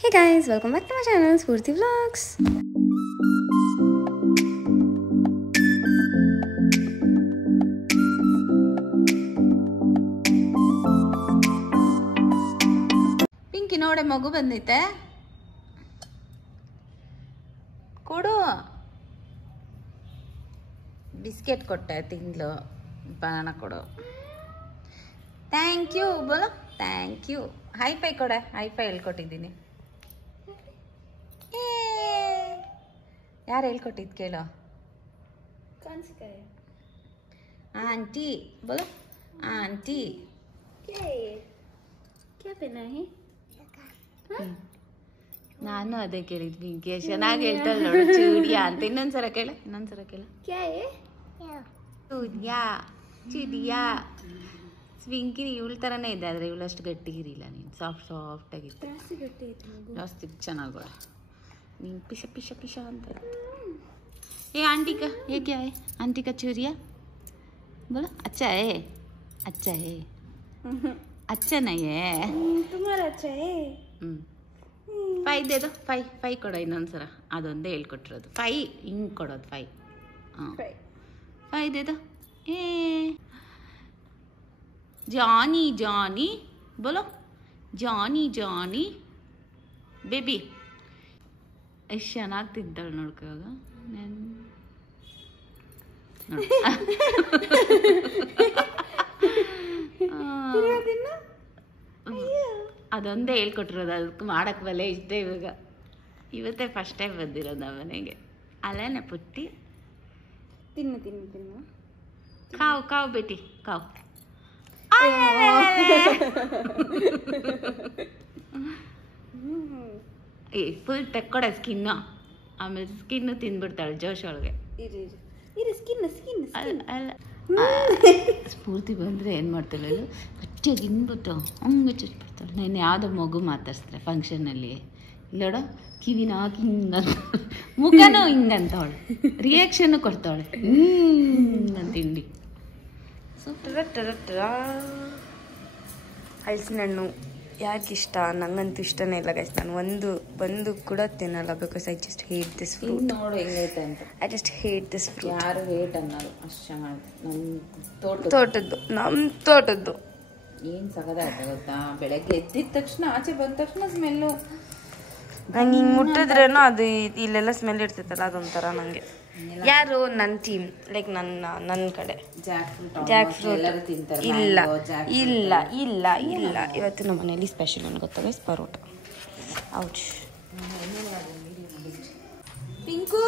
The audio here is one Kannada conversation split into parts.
Hey guys, welcome back to my channel Spurti Vlogs. Pinki ನೋಡೆ ಮಗು ಬಂದೈತೆ ಕೊಡು ಬಿಸ್ಕೆಟ್ ಕೊಟ್ಟೆ ತಿಂದ್ಲು ಬನಾನಾ ಕೊಡು ಥ್ಯಾಂಕ್ ಯು ಬೋಲೋ ಥ್ಯಾಂಕ್ ಯು ಹೈಫೈ ಕೊಡೆ ಹೈಫೈ ಹೇಳ್ಕೊಟ್ಟಿದ್ದೀನಿ ಯಾರು ಹೇಳ್ಕೊಟ್ಟಿದ್ದು ಕೇಳೋ ಆಂಟಿ ಬೋಲೋ ಆಂಟಿ ನಾನು ಅದೇ ಕೇಳಿದ್ ಪಿಂಕಿ ಚೆನ್ನಾಗಿ ಹೇಳ್ತಾಳೆ ನೋಡು ಚೂಡಿಯಾ ಅಂತ ಇನ್ನೊಂದ್ಸಲ ಕೇಳ ಚೂಡಿಯಾ ಚೂಡಿಯಾ ಪಿಂಕಿ ಇವಳ ಥರನೇ ಇದೆ ಆದರೆ ಇವಳಷ್ಟು ಗಟ್ಟಿಗಿರಿಲ್ಲ ನೀನು ಸಾಫ್ಟ್ ಆಗಿತ್ತು ಜಾಸ್ತಿ ಚೆನ್ನಾಗ ನೀನು ಪಿಶ ಪಿಶ ಪಿಶ ಅಂತ ये आंटी का ये क्या है आंटी का चूरिया बोलो अच्छा है अच्छा नहीं है तुम्हारा अच्छा है ಫೈ ದೇದು ಫೈ ಕೊಡೋ ಇನ್ನೊಂದ್ಸಲ ಅದೊಂದೇ ಹೇಳ್ಕೊಟ್ಟಿರೋದು ಫೈ ಹಿಂಗೆ ಕೊಡೋದು ಫೈ ದೇದು ಏ ಜಾನಿ ಜಾನಿ ಬೋಲೋ ಜಾನಿ ಬೇಬಿ ಎಷ್ಟು ಚೆನ್ನಾಗಿ ತಿಂತಾಳೆ ನೋಡ್ಕೋವಾಗ ಅದೊಂದೇ ಹೇಳ್ಕೊಟ್ಟಿರೋದು ಅದಕ್ಕೆ ಮಾಡಕ್ಕೆ ಬಲೆ ಇಷ್ಟೇ ಇವತ್ತೇ ಫಸ್ಟ್ ಟೈಮ್ ಬಂದಿರೋದು ನಮ್ಮ ಮನೆಗೆ ಅಲ್ಲೇನೆ ಪುಟ್ಟಿ ತಿನ್ನು ಕಾವು ಬೇಟಿ ಕಾವು ಫುಲ್ ತೆಕ್ಕೊಡೆ ಸ್ಕಿನ್ನು ಆಮೇಲೆ ಸ್ಕಿನ್ನು ತಿಂದ್ಬಿಡ್ತಾಳೆ ಜೋಶ್ ಒಳಗೆ ಅಲ್ಲ ಸ್ಫೂರ್ತಿ ಬಂದರೆ ಏನು ಮಾಡ್ತಾಳೆ ಗಟ್ಟಿಯಾಗಿ ಹಿಂದ್ಬಿಟ್ಟು ಹಂಗೆ ಚುಚ್ಬಿಡ್ತಾಳೆ ನಾನು ಯಾವುದೋ ಮಗು ಮಾತಾಡ್ಸ್ತಾರೆ ಫಂಕ್ಷನಲ್ಲಿ ಇಲ್ಲೋಡ ಕಿವಿನ ಹಾಕಿ ಹಿಂಗಂತ ಮುಖನೂ ಹಿಂಗಂತವಳು ರಿಯಾಕ್ಷನ್ನು ಕೊಡ್ತಾವಳೆ ತಿಂಡಿ ಹಲಸಿನ ಹಣ್ಣು ಯಾಕಿಷ್ಟ ನಂಗಂತೂ ಇಷ್ಟನೇ ಇಲ್ಲ ಗೈಸ್ ನಾನು ಒಂದು ಕೂಡ ತಿನ್ನಲ್ಲ because I just hate this fruit ನೋಡು ಹೆಂಗೈತೆ ಅಂತ I just hate this fruit ಯಾರು ಹೇಟ್ ಅನ್ನೋದು ಅಷ್ಟು ಚೆನ್ನಾಗಿ ನಮ್ಮ ತೋಟದ್ದು ಏನು ಸಗದಾಯ್ತು ಗೊತ್ತಾ ಬೆಳಗ್ಗೆ ಎದ್ದಿದ ತಕ್ಷಣ ಆಚೆ ಬಂದ ತಕ್ಷಣ ಸ್ಮೆಲ್ಲು ನಂಗೆ ಹಿಂಗೆ ಮುಟ್ಟಿದ್ರೇನೋ ಅದು ಇಲ್ಲೆಲ್ಲ ಸ್ಮೆಲ್ ಇರ್ತೈತಲ್ಲ ಅದೊಂಥರ ನನಗೆ ಯಾರು ನನ್ನ ಟೀಮ್ ಲೈಕ್ ನನ್ನ ಕಡೆ ಜಾಕ್ ಫ್ರೂಟ್ ಇಲ್ಲ ಇವತ್ತು ನಮ್ಮ ಮನೇಲಿ ಸ್ಪೆಷಲ್ ಏನು ಗೊತ್ತಾ ಗೈಸ್ ಪರೋಟ ಔಚ್ ಪಿಂಕು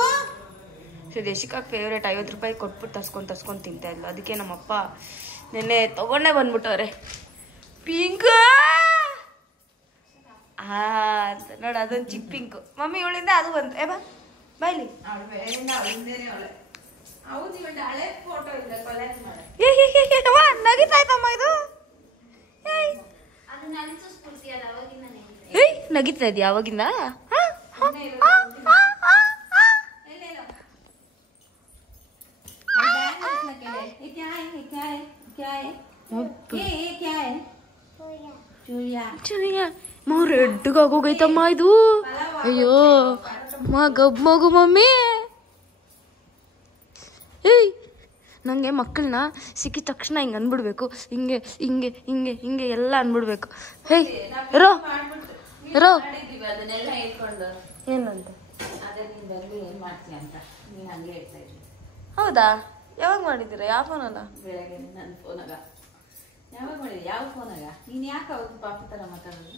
ದೇಶಿಕಾಗ್ ಫೇವ್ರೇಟ್ 50 ರೂಪಾಯಿ ಕೊಟ್ಬಿಟ್ಟು ತರ್ಸ್ಕೊಂಡು ತಿಂತಾ ಇದ್ಲು ಅದಕ್ಕೆ ನಮ್ಮಪ್ಪ ನೆನ್ನೆ ತಗೊಂಡೇ ಬಂದ್ಬಿಟ್ಟವ್ರೆ ಪಿಂಕು ಅಂತ ನೋಡು ಅದೊಂದು ಚಿಕ್ಕ ಪಿಂಕು ಮಮ್ಮಿ ಇವಳಿಂದ ಅದು ಬಂತು ಬಾ ಬಾಯ್ಲಿ ನಗಿತಾಯ್ತಮ್ಮ ಇದು ನಗಿತಾ ಇದೆಯಾ ಅವಾಗಿಂದ ರೆಡ್ಗಾಗೋಗೈತಮ್ಮ ಇದು ಅಯ್ಯೋ ಮಗು ಮಮ್ಮಿ ಏಯ್ ನಂಗೆ ಮಕ್ಕಳನ್ನ ಸಿಕ್ಕಿದ ತಕ್ಷಣ ಹಿಂಗೆ ಅಂದ್ಬಿಡ್ಬೇಕು ಹಿಂಗೆ ಎಲ್ಲ ಅಂದ್ಬಿಡ್ಬೇಕು ಹೇಯ್ ರೋ ಏನಂತ ಹೌದಾ ಯಾವಾಗ ಮಾಡಿದ್ದೀರಾ ಯಾವ ಫೋನಲ್ಲ ಬೆಳಗ್ಗೆ ನನ್ನ ಫೋನಾಗ ಯಾವಾಗ ಮಾಡಿದ್ರಿ ಯಾವ ಫೋನಾಗ ನೀನು ಯಾಕೆ ಅವ್ರ ಪಾಪ ಥರ ಮಾತಾಡೋದು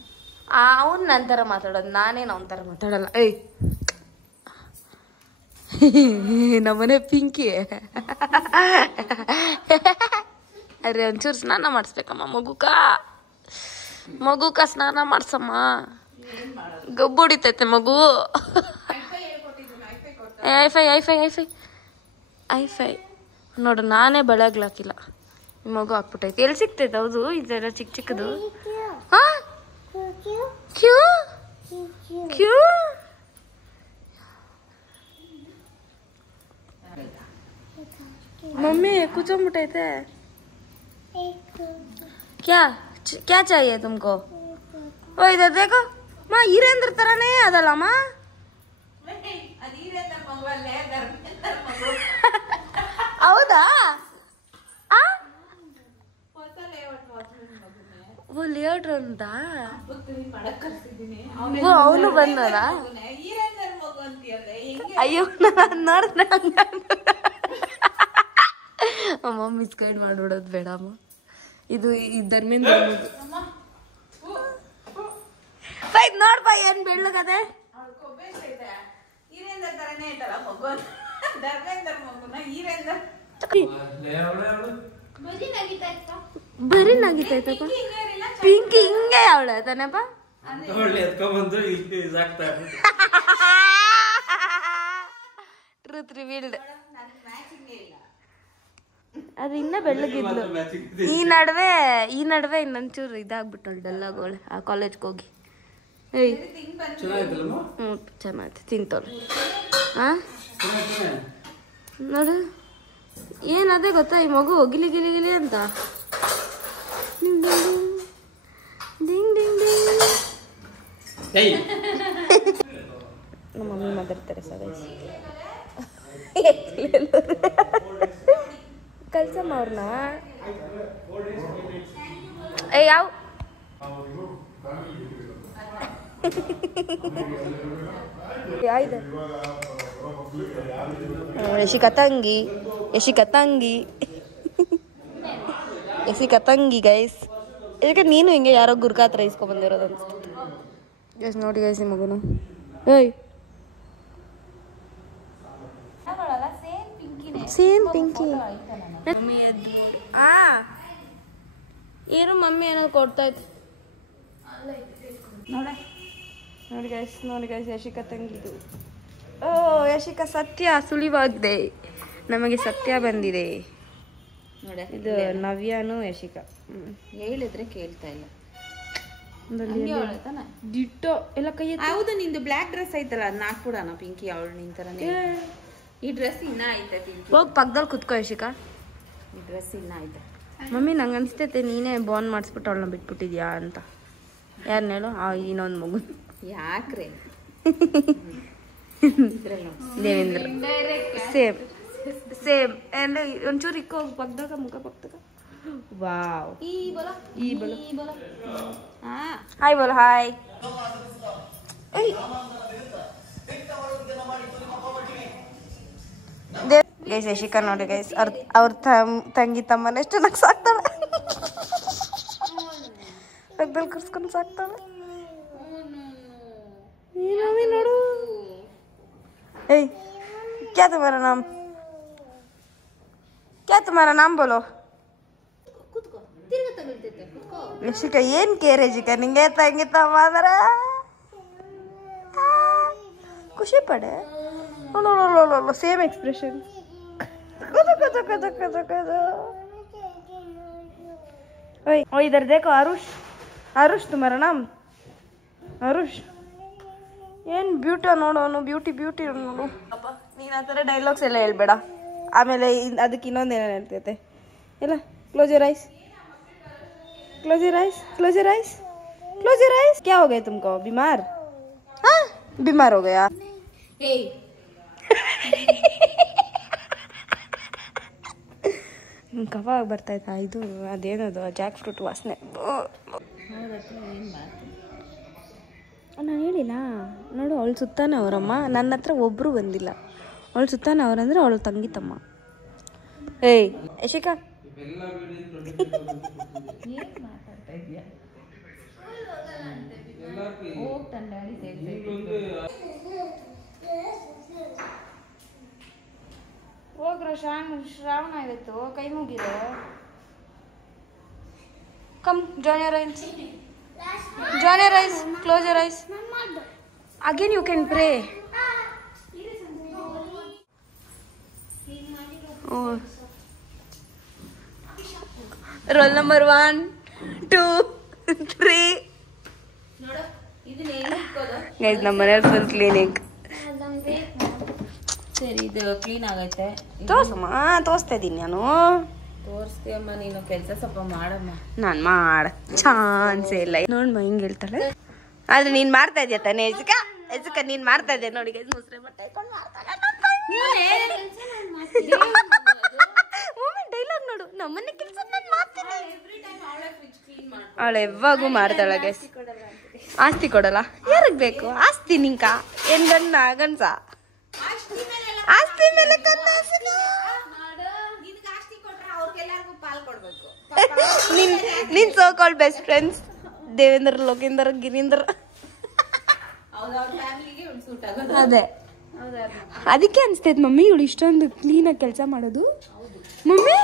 ಅವ್ನು ನನ್ನ ಥರ ಮಾತಾಡೋದು ನಾನೇನು ಅವನ ಥರ ಮಾತಾಡಲ್ಲ ಏಯ್ ನಮ್ಮನೆ ಪಿಂಕಿ ಅರೆ ಒಂಚೂರು ಸ್ನಾನ ಮಾಡಿಸ್ಬೇಕಮ್ಮ ಮಗುಕ ಸ್ನಾನ ಮಾಡ್ಸಮ್ಮ ಗಬ್ಬು ಹೊಡಿತೈತೆ ಮಗು ಐಫೈ ನೋಡು ನಾನೇ ಬೆಳಗ್ಲಾಕಿಲ್ಲ ಮಗು ಹಾಕ್ಬಿಟ್ಟೈತೆ ಎಲ್ಲಿ ಸಿಗ್ತೈತೆ ಹೌದು ಇದೆಲ್ಲ ಚಿಕ್ಕದು ಕ್ಯೂ मम्मी कुछ मुठाई थे क्या क्या चाहिए तुमको ओ इधर देखो माँ हीरेंद्र ತರಾನೇ ಅದಲ್ಲಮ್ಮ. ಹೌದಾ? ಲೇಔಟ್ ಅಂತ ಅವನು ಬಂದದ. ಅಯ್ಯೋ ನೋಡಿದ್ರೆ ಅಮ್ಮ ಮಿಸ್ಗೈಡ್ ಮಾಡ್ಬಿಡೋದು ಬೇಡಮ್ಮ. ಇದು ಧರ್ಮೇಂದ್ರ ನೋಡ್ಬಾ ಏನ್ ಬೆಳ್ಳಗದೆ. ಬರೀ ನಗಿತೈತಪ್ಪ. ಪಿಂಕಿ ಹಿಂಗೆ ಅವಳೆ ತಾನಪ್ಪ. Truth revealed. ಅದು ಇನ್ನ ಬೆಳ್ಳಗಿದ್ಲು. ಈ ನಡುವೆ ಇನ್ನೊಂಚೂರು ಇದಾಗ್ಬಿಟ್ಟಳು ಡಲ್ಲಾಗೋಳೆ ಆ ಕಾಲೇಜ್ಗೆ ಹೋಗಿ. ಚೆನ್ನಾಯ್ತು ತಿಂತವಳು. ನೋಡು ಏನದೇ ಗೊತ್ತಾ ಈ ಮಗು ಗಿಲಿ ಗಿಲಿ ಗಿಲಿ ಅಂತ. ನಮ್ಮ ಮಮ್ಮಿ ಮಾತಾಡ್ತಾರೆ ಸರ್. ಕಲ್ಸಮ್ಮ ಅವ್ರನ್ನ. ಯಾವ ಯಶಿಕಾ ತಂಗಿ ಗೈಸ್. ಇದಕ್ಕೆ ನೀನು ಹಿಂಗೆ ಯಾರೋ ಗುರ್ಕಾ ಹತ್ರ ಇಸ್ಕೊ ಬಂದಿರೋದು ಅನ್ಸುತ್ತೆ ಗೈಸ್. ನೋಡಿ ಗೈಸ್ ಈ ಮಗುನು. ಏಯ್ ಸೇಮ್ ಪಿಂಕಿ. ಏನು ಮಮ್ಮಿ ಏನೋ ಕೊಡ್ತಾ ಇತ್ತು ನೋಡಿ ಗೈಸ್ ಯಶಿಕಾ ತಂಗಿದು. ಓ ಯಶಿಕಾ ಸತ್ಯ ಸುಳಿವಾಗಿದೆ, ನಮಗೆ ಸತ್ಯ ಬಂದಿದೆ. ಇದು ನವ್ಯಾನು ಯಶಿಕಾ ಹೇಳಿದ್ರೆ ಕೇಳ್ತಾ ಇಲ್ಲ. ಡಿಟ್ಟೋ ಎಲ್ಲ ಕೈ. ಹೌದು ನಿಂದು ಬ್ಲ್ಯಾಕ್ ಡ್ರೆಸ್ ಐತಲ್ಲ ಅದನ್ನ ಹಾಕ್ಬಿಡೋಣ ಪಿಂಕಿ. ಅವಳು ನಿಂತರನೇ ಈ ಡ್ರೆಸ್ ಇನ್ನ ಐತೆ. ಹೋಗಿ ಪಕ್ಕದಲ್ಲಿ ಕುತ್ಕೋ ಯಶಿಕಾ. ಈ ಡ್ರೆಸ್ ಇನ್ನ ಐತೆ. ಮಮ್ಮಿ ನಂಗೆ ಅನಿಸ್ತೈತೆ ನೀನೇ ಬಾನ್ ಮಾಡಿಸ್ಬಿಟ್ಟು ಅವಳನ್ನ ಬಿಟ್ಬಿಟ್ಟಿದ್ಯಾ ಅಂತ. ಯಾರನ್ನ ಹೇಳು? ಇನ್ನೊಂದು ಮಗು. ಯಾಕ್ರೆ ದೇವೇಂದ್ರ ಸೇಮ್ ಸೇಮ್. ಎಲ್ಲ ಒಂಚೂರು ಇಕ್ಕೋ ಪಕ್ಕದಾಗ ಮುಖ ಪಕ್ಕದಾಗ. ವಾವ್ ಈ ಬೋಲೋ ಹಾಯ್ ಬೋಲೋ ಹಾಯ್. ಗೈಸ್ ಯಶಿಕಾ ನೋಡಿ ಗೈಸ್ ಅವ್ರ ತಂಗಿ ತಮ್ಮನ ಎಷ್ಟು ನಗ್ ಸಾಕ್ತಾಳೆ. ಪಕ್ಕದಲ್ಲಿ ಕರ್ಸ್ಕೊಂಡು ಸಾಕ್ತಾಳೆ. ನೋಡು. ಏಯ್ क्या तुम्हारा नाम बोलो. ಯಶಿಕಾ ಏನ್ ಕೇರ್ ಯಶಿಕಾ ನಿಂಗೆ ತಂಗಿ ತಮ್ಮ ಅಂದ್ರೆ ಖುಷಿ ಪಡೆ. Same expression. ओए इधर देखो आरुष तुम्हारा नाम आरुष. ಏನ್ ಬ್ಯೂಟಿ ನೋಡು ಅವನು. ಬ್ಯೂಟಿ ನೋಡು. ಅಪ್ಪ ನೀನು ಆ ಥರ ಡೈಲಾಗ್ಸ್ ಎಲ್ಲ ಹೇಳ್ಬೇಡ. ಆಮೇಲೆ ಅದಕ್ಕೆ ಇನ್ನೊಂದು ಏನೇನು ಹೇಳ್ತೈತೆ ಎಲ್ಲ. Close your eyes. क्या हो गया तुमको? बीमार? हाँ बीमार हो गया. ಕವಾಗ ಬರ್ತಾಯ್ತಾ ಇದು ಅದೇನದು ಜಾಕ್ ಫ್ರೂಟ್ ವಾಸನೆ. ನಾನು ಹೇಳಿಲ್ಲ ನೋಡು. ಅವಳು ಸುತ್ತಾನೆ ಅವರಮ್ಮ. ನನ್ನ ಹತ್ರ ಒಬ್ಬರು ಬಂದಿಲ್ಲ. ಅವಳು ಸುತ್ತಾನೆ ಅವರಂದ್ರೆ ಅವಳು ತಂಗಿ ತಮ್ಮ. ಏಯ್ ಯಶಿಕಾ ಹೋಗ್ರ. ಶ್ರಾವಣ ಇವತ್ತು ಕೈ ಮುಗಿರೋ. Come join your eyes. Close your eyes. Again you can pray. Roll number 1 2 3. Guys ನಮ್ಮ ಮನೆಯವ್ರು ಫುಲ್ ಕ್ಲೀನಿಂಗ್. ಸರಿ ಇದು ಕ್ಲೀನ್ ಆಗೈತೆ. ತೋರ್ಸಮ್ಮ. ತೋರಿಸ್ತಾ ಇದ್ದೀನಿ ನಾನು. ತೋರಿಸ್ತೀಯಮ್ಮ ನೀನು. ಕೆಲಸ ಸ್ವಲ್ಪ ಮಾಡಮ್ಮ. ನಾನು ಮಾಡ ಚಾನ್ಸೇ ಇಲ್ಲ. ನೋಡಮ್ಮ ಹಿಂಗೆ ಹೇಳ್ತಾಳೆ. ಆದ್ರೆ ನೀನ್ ಮಾಡ್ತಾ ಇದೀಯ ತಾನೇ ಎಜುಕ ನೀನ್ ಮಾಡ್ತಾ ಇದೆಯಾ ನೋಡಿ ಮುಸ್ರೆ ಬಟ್ಟೆ ಡೈಲಾಗ್ ನೋಡು ನಮ್ಮನೆ ಕೆಲಸ ನಾನು ಮಾಡ್ತೀನಿ ಅವಳು ಯಾವಾಗೂ ಮಾಡ್ತಾಳೆ ಗೈಸ್ ಆಸ್ತಿ ಕೊಡಲ್ಲ ಯಾರಿಗೆ ಬೇಕು ಆಸ್ತಿ ನಿಂಕ ಏನ್ ಗಂಡ್ಸ ಆಸ್ತಿ ಮೇಲೆ ನಿನ್ so called best friends Devendra Lokendra Girindra ಅದೇ ಅದಕ್ಕೆ ಅನ್ಸ್ತೈತ್ ಮಮ್ಮಿ ಇವಳು ಇಷ್ಟೊಂದು ಕ್ಲೀನಾಗಿ ಕೆಲಸ ಮಾಡೋದು ಮಮ್ಮಿ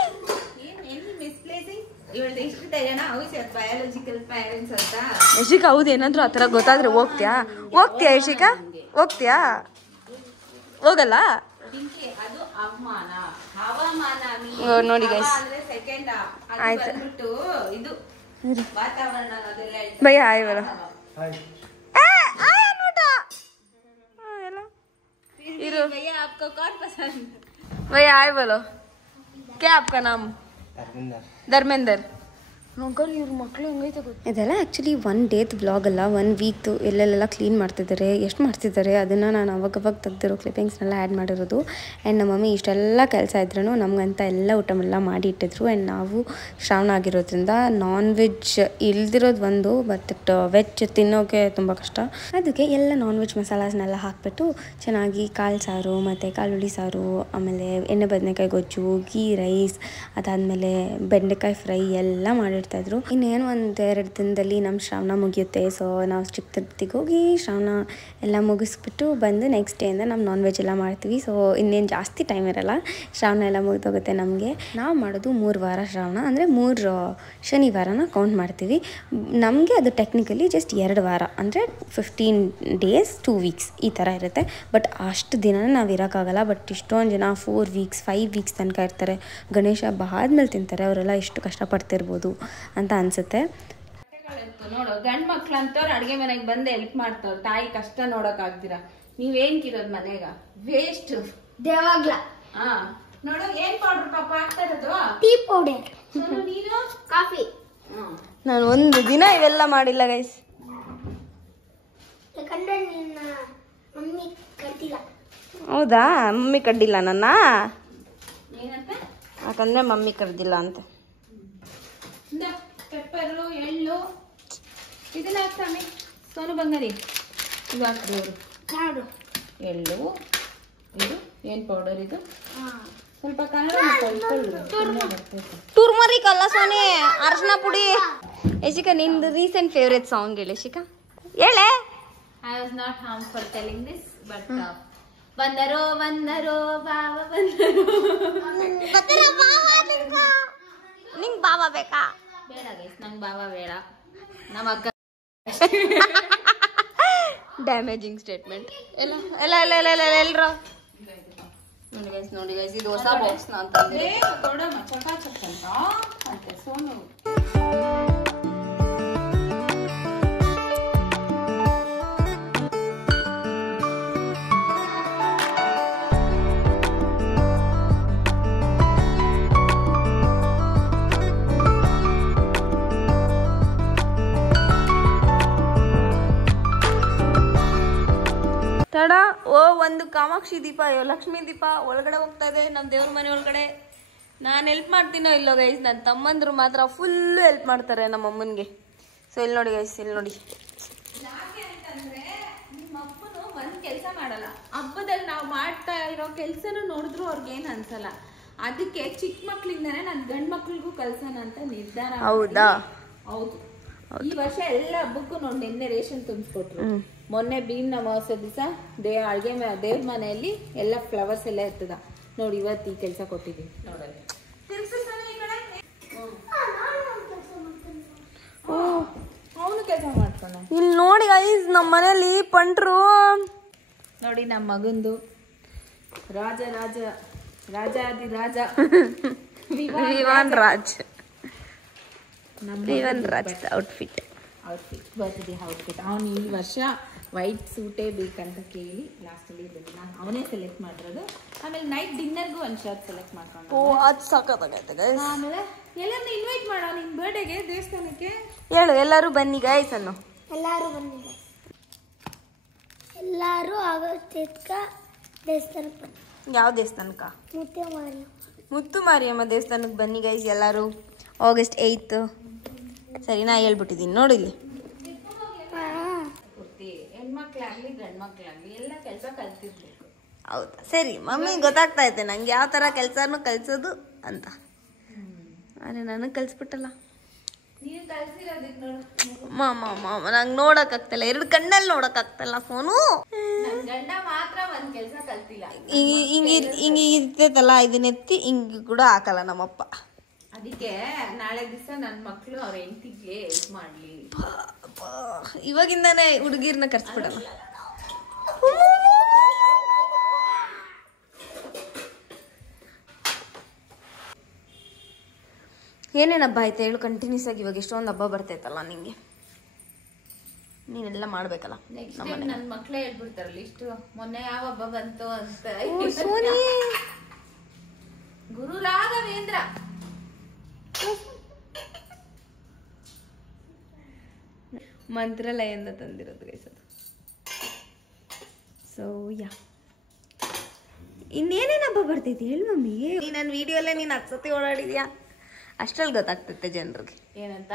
ಯಶಿಕಾ ಹೌದು ಏನಾದ್ರು ಆತರ ಗೊತ್ತಾದ್ರೆ ಹೋಗ್ತೀಯಾ ಯಶಿಕಾ ಹೋಗ್ತೀಯಾ ಹೋಗಲ್ಲ ನೋಡಿ ಗೈಸ್ ಆಯ್ತು ಭಯ್ಯ ಆಯ್ ಬರೋ भैया आए बोलो क्या आपका नाम धर्मेंद्र ಇವ್ರ ಮಕ್ಕಳು ಹೆಂಗೈತೆ ಇದೆಲ್ಲ ಆ್ಯಕ್ಚುಲಿ 1 ಡೇದ್ ವ್ಲಾಗ್ ಅಲ್ಲ 1 ವೀಕ್ದು ಎಲ್ಲೆಲ್ಲೆಲ್ಲ ಕ್ಲೀನ್ ಮಾಡ್ತಿದ್ದಾರೆ ಎಷ್ಟು ಮಾಡ್ತಿದ್ದಾರೆ ಅದನ್ನು ನಾನು ಅವಾಗ ತೆಗ್ದಿರೋ ಕ್ಲಿಪ್ಪಿಂಗ್ಸ್ನೆಲ್ಲ ಆ್ಯಡ್ ಮಾಡಿರೋದು ಆ್ಯಂಡ್ ನಮ್ಮ ಮಮ್ಮಿ ಇಷ್ಟೆಲ್ಲ ಕೆಲಸ ಇದ್ರೂ ನಮಗಂತ ಎಲ್ಲ ಊಟಮೆಲ್ಲ ಮಾಡಿ ಇಟ್ಟಿದ್ರು ಆ್ಯಂಡ್ ನಾವು ಶ್ರಾವಣ ಆಗಿರೋದ್ರಿಂದ ನಾನ್ ವೆಜ್ ಇಲ್ದಿರೋದು ಒಂದು ಬಟ್ ವೆಜ್ ತಿನ್ನೋಕೆ ತುಂಬ ಕಷ್ಟ ಅದಕ್ಕೆ ಎಲ್ಲ ನಾನ್ ವೆಜ್ ಮಸಾಲಾಸ್ನೆಲ್ಲ ಹಾಕಿಬಿಟ್ಟು ಚೆನ್ನಾಗಿ ಕಾಳು ಸಾರು ಮತ್ತು ಕಾಳುಳ್ಳಿ ಸಾರು ಆಮೇಲೆ ಎಣ್ಣೆ ಬದನೆಕಾಯಿ ಗೊಜ್ಜು ಗೀ ರೈಸ್ ಅದಾದಮೇಲೆ ಬೆಂಡೆಕಾಯಿ ಫ್ರೈ ಎಲ್ಲ ಮಾಡಿರ್ತಾರೆ ಇನ್ನೇನು 1-2 ದಿನದಲ್ಲಿ ನಮ್ಮ ಶ್ರಾವಣ ಮುಗಿಯುತ್ತೆ ಸೊ ನಾವು ಚಿಕ್ಕ ತಿರುಪತಿಗೆ ಹೋಗಿ ಶ್ರಾವಣ ಎಲ್ಲ ಮುಗಿಸ್ಬಿಟ್ಟು ಬಂದು ನೆಕ್ಸ್ಟ್ ಡೇಯಿಂದ ನಾವು ನಾನ್ ವೆಜ್ ಎಲ್ಲ ಮಾಡ್ತೀವಿ ಸೊ ಇನ್ನೇನು ಜಾಸ್ತಿ ಟೈಮ್ ಇರಲ್ಲ ಶ್ರಾವಣ ಎಲ್ಲ ಮುಗಿದೋಗುತ್ತೆ ನಮಗೆ ನಾವು ಮಾಡೋದು 3 ವಾರ ಶ್ರಾವಣ ಅಂದರೆ 3 ಶನಿವಾರನ ಕೌಂಟ್ ಮಾಡ್ತೀವಿ ನಮಗೆ ಅದು ಟೆಕ್ನಿಕಲಿ ಜಸ್ಟ್ 2 ವಾರ ಅಂದರೆ 15 ಡೇಸ್ 2 ವೀಕ್ಸ್ ಈ ಥರ ಇರುತ್ತೆ ಬಟ್ ಅಷ್ಟು ದಿನ ನಾವು ಇರೋಕ್ಕಾಗಲ್ಲ ಬಟ್ ಇಷ್ಟೊಂದು ಜನ 4 ವೀಕ್ಸ್ 5 ವೀಕ್ಸ್ ತನಕ ಇರ್ತಾರೆ ಗಣೇಶ ಹಬ್ಬ ಆದ್ಮೇಲೆ ತಿಂತಾರೆ ಅವರೆಲ್ಲ ಎಷ್ಟು ಕಷ್ಟಪಡ್ತಿರ್ಬೋದು ಅಂತ ಅನ್ಸುತ್ತೆ ನೋಡು ಗಂಡ್ ಮಕ್ಳು ಅಂತವ್ರು ಅಡ್ಗೆ ಮನೆಗೆ ಬಂದು ಹೆಲ್ಪ್ ಮಾಡ್ತಾವ್ರ ತಾಯಿ ಕಷ್ಟ ನೋಡಕ್ ಆಗ್ದಿರ ನೀವೇನ್ಕಿರೋದ್ ಮನೆಗ ವೇಸ್ಟ್ ದೇವಾಗ್ಲ ನೋಡು ಏನ್ ಪೌಡರ್ ಪಾಪ ಆಗ್ತಾ ಇರೋದು ಟೀ ಪೌಡರ್ ನೀನು ಕಾಫಿ ನಾನು ಒಂದು ದಿನ ಇವೆಲ್ಲ ಮಾಡಿಲ್ಲ ಗೈಸ್ ಯಾಕಂದ್ರೆ ನಿನ್ನ ಮಮ್ಮಿ ಕಟ್ಟಿಲ್ಲ ಹೌದಾ ಮಮ್ಮಿ ಕಡ್ಡಿಲ್ಲ ನನ್ನ ಏನಂತ ಯಾಕಂದ್ರೆ ಮಮ್ಮಿ ಕರ್ದಿಲ್ಲ ಅಂತ ಪೆಪ್ಪರು ಎಳ್ಳು ಇದನ್ನ ಹಾಕ್ತಾನೆ ಸೋನು ಬಂಗಾರಿ ಇದು ಹಾಕ್ರಿ ಅವರು ಕಾಡು ಎಳ್ಳು ಇದು ಏನ್ ಪೌಡರ್ ಇದು ಸ್ವಲ್ಪ ಕನ್ನಡ ಟರ್ಮರಿಕ್ ಅಲ್ಲ ಸೋನಿ ಅರ್ಶಿನ ಪುಡಿ ಯಶಿಕಾ ನಿಂದು ರೀಸೆಂಟ್ ಫೇವ್ರೆಟ್ ಸಾಂಗ್ ಹೇಳಿ ಯಶಿಕಾ ಹೇಳೆ I was not harm for telling this but ಬಂದರೋ ಬಂದರೋ ಬಾವ ಬಂದರೋ ನಿಂಗ್ ಬಾವ ಬೇಕಾ ಬೇಡ ಗೈಸ್ ನಂಗೆ ಬಾವ ಬೇಡ ನಮ್ಮ ಅಕ್ಕ ಡ್ಯಾಮೇಜಿಂಗ್ ಸ್ಟೇಟ್ಮೆಂಟ್ ಎಲ್ಲ ಎಲ್ಲ ಎಲ್ಲ ಎಲ್ಲ ಎಲ್ಲ ಎಲ್ಲರ ನೋಡಿ ಗೈಸ್ ಇದು ಹೊಸ ಬಾಕ್ಸ್ ನಾನು ತಂದೆ ಕೊಡಮ್ಮ ಚಕಾಚಕ್ ಅಂತ ಸೋನು ತಡ ಓ ಒಂದು ಕಾಮಾಕ್ಷಿ ದೀಪ ಲಕ್ಷ್ಮೀ ದೀಪ ಒಳಗಡೆ ಹೋಗ್ತಾ ಇದೆ ನಮ್ಮ ದೇವ್ರ ಮನೆ ಒಳಗಡೆ ನಾನು ಹೆಲ್ಪ್ ಮಾಡ್ತೀನೋ ಇಲ್ಲೋ ಗೈಸ್ ನನ್ನ ತಮ್ಮಂದ್ರು ಮಾತ್ರ ಫುಲ್ಲು ಹೆಲ್ಪ್ ಮಾಡ್ತಾರೆ ನಮ್ಮ ಅಮ್ಮನಿಗೆ ಸೊ ಇಲ್ಲಿ ನೋಡಿ ಗೈಸ್ ಇಲ್ಲಿ ನೋಡಿ ಯಾಕೆ ಅಂತಂದ್ರೆ ನಿಮ್ಮ ಅಪ್ಪನು ಒಂದ್ ಕೆಲಸ ಮಾಡಲ್ಲ ಹಬ್ಬದಲ್ಲಿ ನಾವು ಮಾಡ್ತಾ ಇರೋ ಕೆಲ್ಸನೂ ನೋಡಿದ್ರು ಅವ್ರಿಗೇನು ಅನ್ಸಲ್ಲ ಅದಕ್ಕೆ ಚಿಕ್ಕ ಮಕ್ಳಿಂದಾನೆ ನಾನು ಗಂಡ್ ಮಕ್ಳಿಗೂ ಕಲ್ಸೋಣ ಅಂತ ನಿರ್ಧಾರ ಹೌದಾ ಹೌದು ಈ ವರ್ಷ ಎಲ್ಲ ಹಬ್ಬಕ್ಕೂ ನೋಡಿ ನಿನ್ನೆ ರೇಷನ್ ತುಂಬಿಸ್ಕೊಟ್ರು ಮೊನ್ನೆ ಬೀನ್ ಅಮಾವಾಸ್ಯೆ ದಿವಸ ಅಡುಗೆ ದೇವ್ರ ಮನೆಯಲ್ಲಿ ಎಲ್ಲ ಫ್ಲವರ್ಸ್ ಎಲ್ಲ ಇರ್ತದ ನೋಡಿ ಇವತ್ತು ಈ ಕೆಲಸ ಕೊಟ್ಟಿದ್ದೀನಿ ನೋಡಲ್ಲಿ ಅವನು ಕೆಲಸ ಮಾಡ್ತಾನೆ ಇಲ್ಲಿ ನೋಡಿ ಗೈಸ್ ನಮ್ಮ ಮನೇಲಿ ಪಂಟ್ರು ನೋಡಿ ನಮ್ಮ ಮಗಂದು ರಾಜಾದಿ ರಾಜ ವಿವಾನ್ ರಾಜ್ ವಿವಾನ್ ರಾಜ್ ಔಟ್ಫಿಟ್ ಬರ್ತಿದೆ ಔಟ್ಫಿಟ್ ಅವನು ಈ ವರ್ಷ ವೈಟ್ ಸೂಟೇ ಬೇಕಂತ ಕೇಳಿ ಲಾಸ್ಟಲ್ಲಿ ನಾನು ಅವನೇ ಸೆಲೆಕ್ಟ್ ಮಾಡಿರೋದು ಆಮೇಲೆ ನೈಟ್ ಡಿನ್ನರ್ಗೂ ಒಂದು ಶರ್ಟ್ ಸೆಲೆಕ್ಟ್ ಮಾಡ್ಕೊಂಡು ಓ ಅದು ಸಾಕಾಗೈತೆ ಗೈಸ್ ಆಮೇಲೆ ಎಲ್ಲರನ್ನ ಇನ್ವೈಟ್ ಮಾಡೋ ನಿನ್ನ ಬರ್ಡೇಗೆ ದೇವಸ್ಥಾನಕ್ಕೆ ಹೇಳು ಎಲ್ಲರೂ ಬನ್ನಿ ಗೈಸ್ ಅನ್ನು ಎಲ್ಲರೂ ಬಂದಿದ್ದಾರೆ ಎಲ್ಲರೂ ಆಗಸ್ಟ್ ದೇವಸ್ಥಾನಕ್ಕೆ ಬನ್ನಿ. ಯಾವ ದೇವಸ್ಥಾನಕ್ಕ? ಮುತ್ತೆ ಮಾರಿ. ಮುತ್ತು ಮಾರಿಯಮ್ಮ ದೇವಸ್ಥಾನಕ್ಕೆ ಬನ್ನಿ ಗೈಸ್ ಎಲ್ಲರೂ. ಆಗಸ್ಟ್ 8. ಸರಿ, ನಾ ಹೇಳ್ಬಿಟ್ಟಿದ್ದೀನಿ ನೋಡಿಲ್ಲಿ. ಹೆಣ್ಮಕ್ಳಾಗ್ಲಿ ಗಂಡ್ಮಕ್ಳಾಗ್ಲಿ ಎಲ್ಲ ಕೆಲಸ ಕಲ್ತಿರ್ಬೇಕು. ಹೌದಾ? ಸರಿ, ಮಮ್ಮಿ ಗೊತ್ತಾಗ್ತಾ ಐತೆ ನಂಗೆ ಯಾವ ಥರ ಕೆಲಸನೂ ಕಲಿಸೋದು ಅಂತ. ಅರೆ ನನಗೆ ಕಲಿಸ್ಬಿಟ್ಟಲ್ಲ. ನೀನು ಕಲ್ಸಿರೋದಕ್ಕೆ ನೋಡು. ಮಾಮ ನಂಗೆ ನೋಡೋಕ್ಕಾಗ್ತಲ್ಲ, 2 ಕಣ್ಣಲ್ಲಿ ನೋಡೋಕ್ಕಾಗ್ತಲ್ಲ ಫೋನು. ನನ್ ಗಂಡ ಮಾತ್ರ ಒಂದ್ ಕೆಲಸ ಕಲ್ತಿಲ್ಲ. ಹಿಂಗೆ ಇರ್ತೈತಲ್ಲ, ಇದನ್ನೆತ್ತಿ ಹಿಂಗೆ ಕೂಡ ಹಾಕಲ್ಲ ನಮ್ಮಪ್ಪ. ಅದಕ್ಕೆ ನಾಳೆ ದಿವಸ ನನ್ನ ಮಕ್ಳು ಅವ್ರ ಹೆಂಡತಿಗೆ ಹೆಲ್ಪ್ ಮಾಡ್ಲಿ. ಇವಾಗಿಂದಾನೆ ಹುಡುಗಿರ್ನ ಕರ್ಸ್ಬಿಡಲ್ಲ. ಏನೇನು ಹಬ್ಬ ಆಯ್ತು ಹೇಳು ಕಂಟಿನ್ಯೂಸ್ ಆಗಿ. ಇವಾಗ ಎಷ್ಟೊಂದು ಹಬ್ಬ ಬರ್ತೈತಲ್ಲ ನಿಂಗೆ, ನೀನೆಲ್ಲ ಮಾಡ್ಬೇಕಲ್ಲ. ನೆಕ್ಸ್ಟ್ ಟೈಮ್ ನನ್ನ ಮಕ್ಳೇ ಹೇಳ್ಬಿಡ್ತಾರಲ್ಲ ಇಷ್ಟು ಮೊನ್ನೆ ಯಾವ ಹಬ್ಬ ಬಂತು ಅಂತ. ಸೋನಿ ಗುರು ರಾಘವೇಂದ್ರ ಮಂತ್ರಾಲಯದಿಂದ ತಂದಿರೋದು ಗೈಸ್ ಅದು. ಸೊ ಯಾ, ಇನ್ನೇನೇನು ಹಬ್ಬ ಬರ್ತೈತಿ ಹೇಳು ಮಮ್ಮಿ. ನನ್ನ ವಿಡಿಯೋಲ್ಲೇ ನೀನು 10 ಸತಿ ಓಡಾಡಿದ್ಯಾ, ಅಷ್ಟ್ರಲ್ಲಿ ಗೊತ್ತಾಗ್ತೈತೆ ಜನರಿಗೆ ಏನಂತ.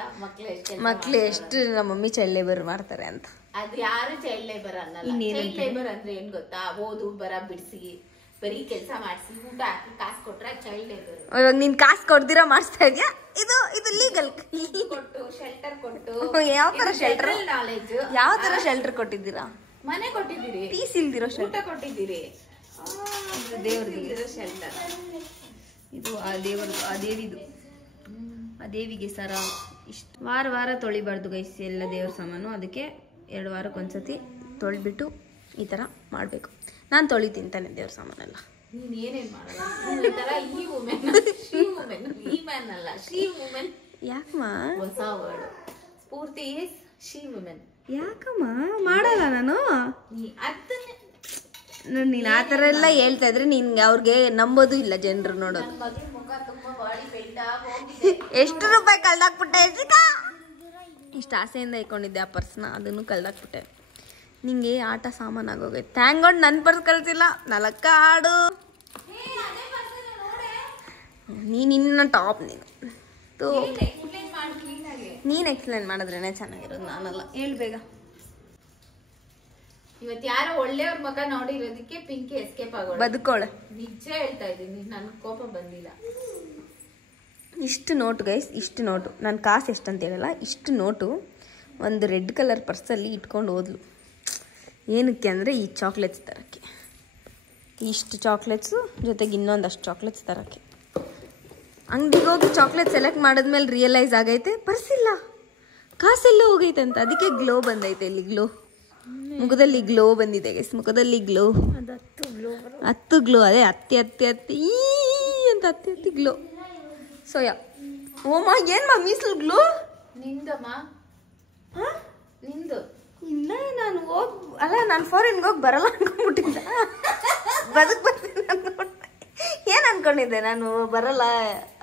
ಮಕ್ಳು ಎಷ್ಟು ನಮ್ಮ ಮಮ್ಮಿ ಚೈಲ್ಡ್ ಲೇಬರ್ ಮಾಡ್ತಾರೆ ಅಂತ. ಅದು ಯಾರು ಚೈಲ್ಡ್ ಲೇಬರ್ ಅನ್ನಲ್ಲ. ಚೈಲ್ಡ್ ಲೇಬರ್ ಅಂದ್ರೆ ಏನ್ ಗೊತ್ತಾ, ಓದು ಬರ ಬಿಡಿಸಿ ಬರೀ ಕೆಲಸ ಮಾಡಿಸಿ ಊಟ ಹಾಕಿ ಕಾಸು ಕೊಟ್ರೆ ಚೈಲ್ಡ್ ಲೇಬರ್. ಇವಾಗ ನೀನ್ ಕಾಸು ಕೊಡ್ದಿರಾ ಮಾಡಿಸ್ತಾ ಇದೆಯಾ? ಇದು ಲೀಗಲ್. ಕೊಟ್ಟು ಶೆಲ್ಟರ್ ಕೊಟ್ಟು. ಯಾವ ತರ ಶೆಲ್ಟರ್? ನಾಲೆಜ್. ಯಾವ ತರ ಶೆಲ್ಟರ್ ಕೊಟ್ಟಿದ್ದೀರಾ? ಮನೆ ಕೊಟ್ಟಿದ್ದೀರಿ, ಪೀಸ್ ಇಲ್ದಿರೋ ಊಟ ಶೆಲ್ಟರ್ ಕೊಟ್ಟಿದ್ದೀರಿ, ದೇವ್ರಿಗೆ ಶೆಲ್ಟರ್. ಇದು ಆ ದೇವರದು, ಆ ದೇವಿದು, ಆ ದೇವಿಗೆ ಸರ. ಇಷ್ಟು ವಾರ ತೊಳಿಬಾರ್ದು ಗೈಸ್ ಎಲ್ಲ ದೇವ್ರ ಸಾಮಾನು. ಅದಕ್ಕೆ 2 ವಾರಕ್ಕೊಂದ್ಸತಿ ತೊಳೆದ್ಬಿಟ್ಟು ಈ ಥರ ಮಾಡಬೇಕು. ನಾನು ತೊಳಿತೀನಿ ತಾನೆ ದೇವ್ರ ಸಾಮಾನೆಲ್ಲ. ನೀನ್ ಏನೇನ್ ಮಾಡಲ್ಲ ಈ ತರ. ಈ ವುಮೆನ್ ಶಿ ವುಮೆನ್, ಈ ಮ್ಯಾನ್ ಅಲ್ಲ, ಶಿ ವುಮೆನ್. ಯಾಕಮ್ಮ ಹೊಸ word. Spoorthi is she women. ಯಾಕಮ್ಮ ಮಾಡಲ್ಲ ನಾನು. ಅದನ್ನೇ ನೀನು ಆ ಥರ ಎಲ್ಲ ಹೇಳ್ತಾ ಇದ್ರೆ ನಿನ್ಗೆ ಅವ್ರಿಗೆ ನಂಬೋದು ಇಲ್ಲ ಜನರು ನೋಡೋದು. ನನ್ನ ಮಗಳ ಮುಖ ತುಂಬಾ ಬಾಡಿ ಬೆಂಡ ಹೋಗಿದೆ. ಎಷ್ಟು ರೂಪಾಯಿ ಕಳ್ದಾಕ್ಬಿಟ್ಟೆ? ಇಷ್ಟು ಆಸೆಯಿಂದ ಇಟ್ಕೊಂಡಿದ್ದೆ ಆ ಪರ್ಸ್ನ, ಅದನ್ನು ಕಳ್ದಾಕ್ಬಿಟ್ಟೆ. ನಿಂಗೆ ಆಟ ಸಾಮಾನು ಆಗೋಗೈತೆ. ಥ್ಯಾಂಕ್ ಗಾಡ್ ನನ್ನ ಪರ್ಸ್ ಕಳ್ಸಿಲ್ಲ. 4 ಆಡು. ನೀನಿನ್ನ ಟಾಪ್. ನೀನು ಎಕ್ಸ್ಪ್ಲೇನ್ ಮಾಡಿದ್ರೇನೆ ಚೆನ್ನಾಗಿರೋದು, ನಾನಲ್ಲ. ಹೇಳು ಬೇಗ. ಇವತ್ತು ಯಾರೋ ಒಳ್ಳೆಯವ್ರ ಮಗ ನೋಡಿರೋದಕ್ಕೆ ಪಿಂಕಿ ಎಸ್ಕೇಪ್ ಆಗೋಳು. ಬದುಕೋಳೆ. ನಿಜ ಹೇಳ್ತಾ ಇದ್ದೀನಿ, ನನ್ ಕೋಪ ಬಂದಿಲ್ಲ. ಇಷ್ಟು ನೋಟು ಗೈಸ್, ಇಷ್ಟು ನೋಟು. ನಾನು ಕಾಸು ಎಷ್ಟಂತ ಹೇಳಲ್ಲ, ಇಷ್ಟು ನೋಟು ಒಂದು ರೆಡ್ ಕಲರ್ ಪರ್ಸಲ್ಲಿ ಇಟ್ಕೊಂಡು ಹೋದ್ಲು. ಏನಕ್ಕೆ ಅಂದರೆ ಈ ಚಾಕ್ಲೇಟ್ಸ್ ತರೋಕ್ಕೆ. ಇಷ್ಟು ಚಾಕ್ಲೇಟ್ಸು ಜೊತೆಗೆ ಇನ್ನೊಂದಷ್ಟು ಚಾಕ್ಲೇಟ್ಸ್ ತರೋಕ್ಕೆ. ಅಂಗಡಿಗೆ ಹೋಗಿ ಚಾಕ್ಲೇಟ್ ಸೆಲೆಕ್ಟ್ ಮಾಡಿದ್ಮೇಲೆ ರಿಯಲೈಸ್ ಆಗೈತೆ ಪರ್ಸಿಲ್ಲ, ಕಾಸೆಲ್ಲ ಹೋಗೈತೆ ಅಂತ. ಅದಕ್ಕೆ ಗ್ಲೋ ಬಂದೈತೆ. ಇಲ್ಲಿ ಗ್ಲೋ, ಮುಖದಲ್ಲಿ ಗ್ಲೋ ಬಂದಿದೆ ಗೈಸ್. ಮುಖದಲ್ಲಿ ಗ್ಲೋ, 10 ಗ್ಲೋ. ಅದೇ ಹತ್ತಿ ಈ ಅಂತ ಹತ್ತಿ ಗ್ಲೋ. ಸೋಯಾ ಓಮ ಏನ್ ಮೀಸಲು ಗ್ಲೋ ನಿಂದಮ್ಮ. ನಿಂದು ಇಲ್ಲ. ನಾನು ನಾನು ಫಾರಿನ್ಗೆ ಹೋಗಿ ಬರಲ್ಲ ಅನ್ಕೊಂಡ್ಬಿಟ್ಟಿದ್ದೆ. ಬರ್ತೀನಿ ಏನ್ ಅನ್ಕೊಂಡಿದ್ದೆ ನಾನು, ಬರಲ್ಲ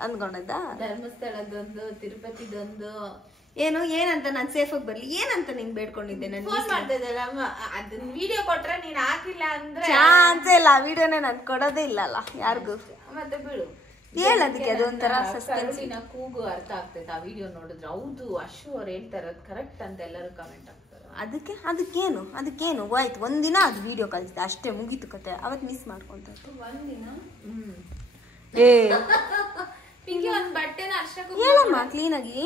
ಅನ್ಕೊಂಡಿದ್ದ. ಧರ್ಮಸ್ಥಳದೊಂದು, ತಿರುಪತಿದೊಂದು. ಏನಂತ ನಾನು ಸೇಫಾಗಿ ಬರ್ಲಿ ಏನಂತ ನೀನ್ ಬೇಡ್ಕೊಂಡಿದ್ದೆ. ನಾನು ಫೋನ್ ಮಾಡ್ತಾ ಇದ್ದಲ್ಲ, ಅದನ್ನ ವಿಡಿಯೋ ಕೊಟ್ರೆ ನೀನ್ ಹಾಕಿಲ್ಲ ಅಂದ್ರೆ ಚಾನ್ಸೇ ಇಲ್ಲ. ಆ ವಿಡಿಯೋನೇ ನಾನು ಕೊಡೋದೇ ಇಲ್ಲಲ್ಲ ಯಾರಿಗೂ. ಮತ್ತೆ ಬಿಡು, ಹೇಳೋದಕ್ಕೆ ಅದೊಂಥರ ಸಸ್ಪೆನ್ಸ್. ಕೂಗು ಅರ್ಥ ಆಗ್ತೈತೆ ಆ ವಿಡಿಯೋ ನೋಡಿದ್ರೆ. ಹೌದು ಅಶು ಅವ್ರು ಹೇಳ್ತಾರ ಕರೆಕ್ಟ್ ಅಂತ ಎಲ್ಲರೂ ಕಮೆಂಟ್ ಆಗ್ತಾರೆ. ಅದಕ್ಕೇನು ಹೋಯ್ತು. ಒಂದಿನ ಅದು ವಿಡಿಯೋ ಕಳಿಸಿದೆ ಅಷ್ಟೇ, ಮುಗೀತು ಕತೆ. ಅವತ್ತು ಮಿಸ್ ಮಾಡ್ಕೊಂತ ಒಂದಿನ. ಏ ಪಿಂಕಿ ಒಂದ್ ಬಟ್ಟೆನ ಅಷ್ಟಕ್ಕೂ ಹೇಳಮ್ಮ ಕ್ಲೀನಾಗಿ.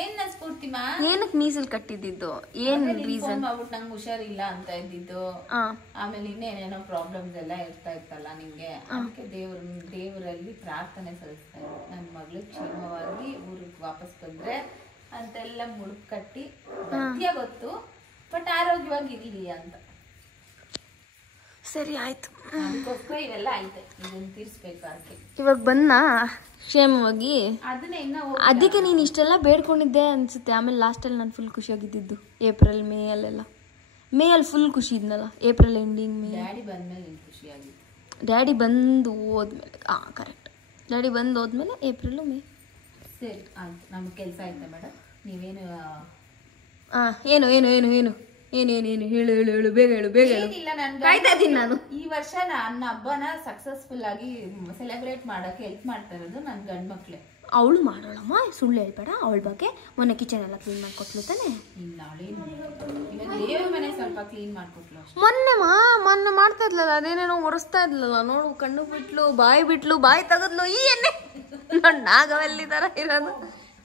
ಏನ್ ಸ್ಫೂರ್ತಿಮಾ ಏನಕ್ಕೆ ಮೀಸಲ್ ಕಟ್ಟಿದ್ದು? ಏನ್ ರೀಸನ್? ಮಾಡ್ಬಿಟ್ಟು ನಂಗೆ ಹುಷಾರಿಲ್ಲ ಅಂತ ಇದ್ದಿದ್ದು. ಆಮೇಲೆ ಇನ್ನೇನೇನೋ ಪ್ರಾಬ್ಲಮ್ಸ್ ಎಲ್ಲ ಇರ್ತಾ ಇತ್ತಲ್ಲ ನಿಂಗೆ. ಅದಕ್ಕೆ ದೇವರಲ್ಲಿ ಪ್ರಾರ್ಥನೆ ಸಲ್ಲಿಸ್ತಾ ಇದ್ದೆ, ನನ್ನ ಮಗಳು ಕ್ಷೇಮವಾಗಿ ಊರಿಗೆ ವಾಪಸ್ ಬಂದ್ರೆ ಅಂತೆಲ್ಲ ಮುಡುಕ್ ಕಟ್ಟಿ ಸತ್ಯ ಗೊತ್ತು, ಬಟ್ ಆರೋಗ್ಯವಾಗಿ ಇರ್ಲಿ ಅಂತ. ಸರಿ ಆಯ್ತು. ಅದಕ್ಕೋಸ್ಕರ ಇವೆಲ್ಲ ಐತೆ, ಇದನ್ನ ತೀರ್ಸ್ಬೇಕು. ಅದಕ್ಕೆ ಇವಾಗ ಬನ್ನ ಕ್ಷೇಮವಾಗಿ. ಅದನ್ನೇ ಇನ್ನ ಅದಕ್ಕೆ ನೀನು ಇಷ್ಟೆಲ್ಲ ಬೇಡ್ಕೊಂಡಿದ್ದೆ ಅನ್ಸುತ್ತೆ. ಆಮೇಲೆ ಲಾಸ್ಟಲ್ಲಿ ನಾನು ಫುಲ್ ಖುಷಿಯಾಗಿದ್ದು ಏಪ್ರಿಲ್ ಮೇ ಅಲ್ಲೆಲ್ಲ. ಮೇ ಅಲ್ಲಿ ಫುಲ್ ಖುಷಿ ಇದ್ನಲ್ಲ, ಏಪ್ರಿಲ್ ಎಂಡಿಂಗ್ ಮೇ. ಡ್ಯಾಡಿ ಬಂದ್ಮೇಲೆ ನೀನು ಖುಷಿಯಾಗಿತ್ತು. ಡ್ಯಾಡಿ ಬಂದು ಹೋದ್ಮೇಲೆ ಕರೆಕ್ಟ್. ಡ್ಯಾಡಿ ಬಂದು ಹೋದ್ಮೇಲೆ ಏಪ್ರಿಲು ಮೇ. ಸರಿ ಆಯ್ತು, ನಮ್ಗೆ ಕೆಲಸ ಆಯ್ತಾ ಮೇಡಮ್? ನೀವೇನು ಏನು ಏನು ಏನು ಏನು ಏನೇನೇನು ಹೇಳು ಹೇಳು ಹೇಳು ಬೇಗ ಹೇಳು ಬೇಗ ಹೇಳು. ಏನಿಲ್ಲ, ನನ್ಗೆ ಕಾಯ್ತಾ ಇದ್ದೀನಿ ನಾನು. ಈ ವರ್ಷ ನನ್ನ ಹಬ್ಬನ ಸಕ್ಸಸ್ಫುಲ್ ಆಗಿ ಸೆಲೆಬ್ರೇಟ್ ಮಾಡಕ್ಕೆ ಹೆಲ್ಪ್ ಮಾಡ್ತಾ ಇರೋದು ನನ್ನ ಗಂಡ್ ಮಕ್ಳೆ. ಅವಳು ಮಾಡೋಳಮ್ಮ, ಸುಳ್ಳು ಹೇಳ್ಬೇಡ. ಅವಳ ಬಗ್ಗೆ ಮೊನ್ನೆ ಕಿಚನ್ ಎಲ್ಲ ಕ್ಲೀನ್ ಮಾಡ್ಕೊಟ್ಲು ತಾನೆ. ದೇವ್ರ ಮನೆ ಸ್ವಲ್ಪ ಕ್ಲೀನ್ ಮಾಡ್ಕೊಟ್ಲು. ಮೊನ್ನೆ ಮಾಡ್ತಾ ಇದ್ಲಲ್ಲ, ಅದೇನೇನೋ ಒರೆಸ್ತಾ ಇದ್ಲಲ್ಲ, ನೋಡು ಕಣ್ಣು ಬಿಟ್ಲು, ಬಾಯಿ ತೆಗದ್ಲು. ಈ ಎಣ್ಣೆ ನೋಡಿ ನಾಗವಲ್ಲಿ ತರ ಇರೋದು.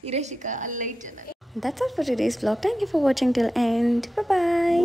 ಇರೇಶಿಕಾ ಅಲ್ಲಿ ಲೈಟ್ ಚೆನ್ನಾಗಿ. That's all for today's vlog. Thank you for watching till end. Bye bye.